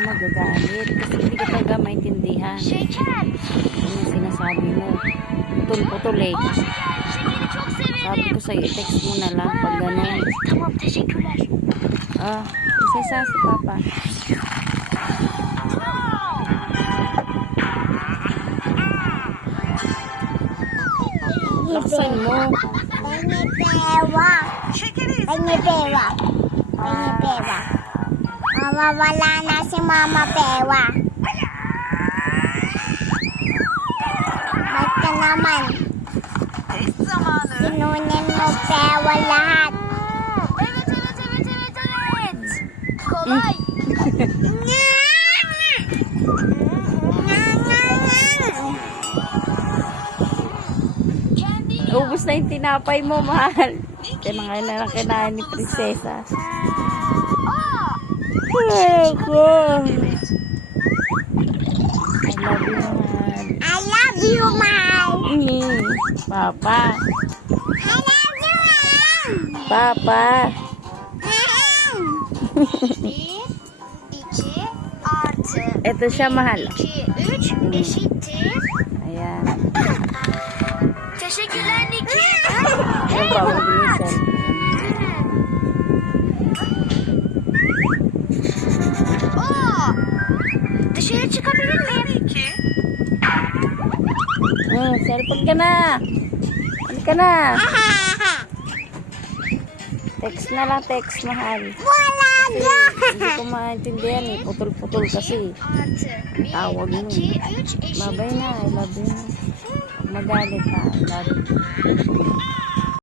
kang magagalit kasi hindi ka talaga maintindihan. Ano yung sinasabi mo? Putol-putol eh. Sabi ko sa'yo, i-text mo na lang pag gano'n. Tamam, teşekkürler. Isa si Papa. Laksan mo. Pengi pewa. Mawawala na si Mama Pewa. Ba't ka naman? Test zamanı. Kinunin mo pewa lahat. Evet. Kolay. Ubus na yung tinapay mo, mahal. Kailangan na lang kinain ni Prinsesa. Ay, ko. I love you, mahal. I love you, mahal. Papa. I love you, mahal. Papa. Bir, iki, artı. Ito siya, mahal. 2, 3 eşittir. Ayan. Teşekkürler Niki. Ayan pa, mabilisan. Dışarı çıkabilir miyim? Niki. Cellphone ka na. Ano ka na? Text na lang, text, mahal. Wala na. Hindi ko maintindihan eh. Putol-putol kasi. Artı. 1, Tawag mo. 2, 3 eşittir. Babay na, I love you na. Huwag magalit ha, I love you.